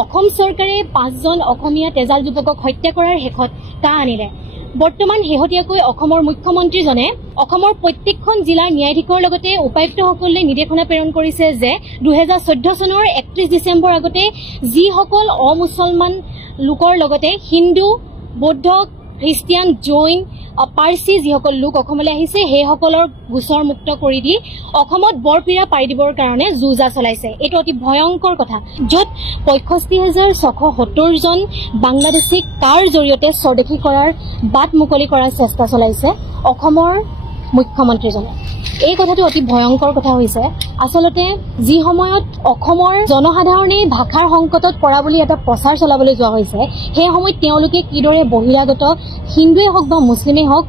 অসম চৰকাৰে 5জন অসমীয়া তেজাল যুৱকক হত্যা কৰাৰ শেষত কা আনিলে। বৰ্তমান শেহতীয়াকৈ অসমৰ মুখ্যমন্ত্ৰীজনে অসমৰ প্ৰত্যেকখন জিলাৰ ন্যায়াধীশৰ লগতে উপায়ুক্তসকললৈ নিৰ্দেশনা প্ৰেৰণ কৰিছে যে 2014 চনৰ 31 ডিচেম্বৰ আগতে যিসকল অমুছলমান লোকৰ লগতে হিন্দু, বৌদ্ধ, খ্ৰীষ্টিয়ান, জৈন, পাৰ্চী যিসকল লোক অসমলৈ আহিছে সেইসকলৰ গোচৰ মুক্ত কৰি দি অসমত বৰপীৰা পাৰি দিবৰ কাৰণে যুঁজা চলাইছে। এইটো অতি ভয়ংকৰ কথা, য'ত 65,670 জন বাংলাদেশীক কাৰ জৰিয়তে স্বদেশী কৰাৰ বাট মুকলি কৰাৰ চেষ্টা চলাইছে অসমৰ মুখ্যমন্ত্ৰীজনে। এই কথাটো অতি ভয়ংকৰ কথা হৈছে। আচলতে যি সময়ত অসমৰ জনসাধাৰণে ভাষাৰ সংকটত পৰা বুলি এটা প্ৰচাৰ চলাবলৈ যোৱা হৈছে, সেই সময়ত তেওঁলোকে কিদৰে বহিৰাগত হিন্দুৱে হওক বা মুছলিমেই হওক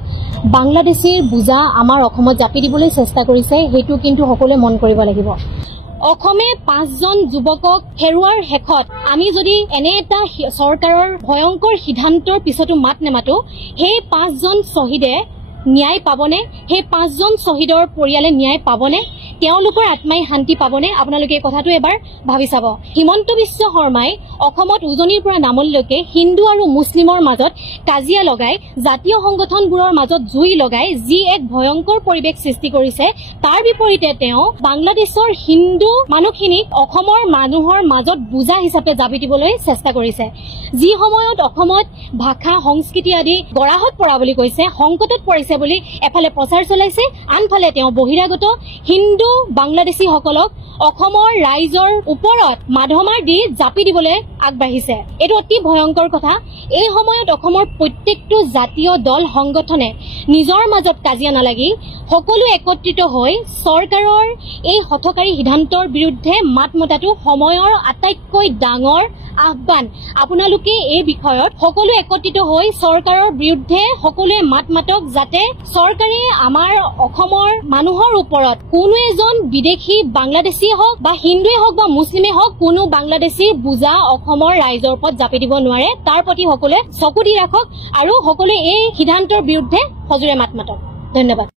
বাংলাদেশীৰ বোজা আমাৰ অসমত জাপি দিবলৈ চেষ্টা কৰিছে, সেইটো কিন্তু সকলোৱে মন কৰিব লাগিব। অসমে 5জন যুৱকক হেৰুৱাৰ শেষত আমি যদি এনে এটা চৰকাৰৰ ভয়ংকৰ সিদ্ধান্তৰ পিছতো মাত নেমাতো, সেই 5জন শ্বহীদে ন্যায় পাবনে? সেই 5জন শ্বহীদৰ পৰিয়ালে ন্যায় পাবনে? তেওঁলোকৰ আত্মাই শান্তি পাবনে? আপোনালোকে এই কথাটো এবাৰ ভাবি চাব। হিমন্ত বিশ্ব শৰ্মাই অসমত উজনিৰ পৰা নামলৈকে হিন্দু আৰু মুছলিমৰ মাজত কাজিয়া লগাই জাতীয় সংগঠনবোৰৰ মাজত জুই লগাই যি এক ভয়ংকৰ পৰিৱেশ সৃষ্টি কৰিছে, তাৰ বিপৰীতে তেওঁ বাংলাদেশৰ হিন্দু মানুহখিনিক অসমৰ মানুহৰ মাজত বোজা হিচাপে জাপি দিবলৈ চেষ্টা কৰিছে। যি সময়ত অসমত ভাষা সংস্কৃতি আদি গৰাহত পৰা বুলি কৈছে, সংকটত পৰিছে বুলি এফালে প্ৰচাৰ চলাইছে, আনফালে তেওঁ বহিৰাগত হিন্দু বাংলাদেশীসকলক অসমৰ ৰাইজৰ ওপৰত মাধমাৰ দি জাপি দিবলৈ আগবাঢ়িছে। এইটো অতি ভয়ংকৰ কথা। এই সময়ত অসমৰ প্ৰত্যেকটো জাতীয় দল সংগঠনে নিজৰ মাজত কাজিয়া নালাগি সকলো একত্ৰিত হৈ চৰকাৰৰ এই হঠকাৰী সিদ্ধান্তৰ বিৰুদ্ধে মাত মতাটো সময়ৰ আটাইতকৈ ডাঙৰ আহ্বান। আপোনালোকে এই বিষয়ত সকলো একত্ৰিত হৈ চৰকাৰৰ বিৰুদ্ধে সকলোৱে মাত মাতক, যাতে চৰকাৰে আমাৰ অসমৰ মানুহৰ ওপৰত কোনো এজন বিদেশী বাংলাদেশী হওক বা হিন্দুৱে হওক বা মুছলিমে হওক কোনো বাংলাদেশীৰ বোজা অসমৰ ৰাইজৰ ওপৰত জাপি দিব নোৱাৰে। তাৰ প্ৰতি সকলোৱে চকু দি ৰাখক আৰু সকলোৱে এই সিদ্ধান্তৰ বিৰুদ্ধে সজোৰে মাত মাতক। ধন্যবাদ।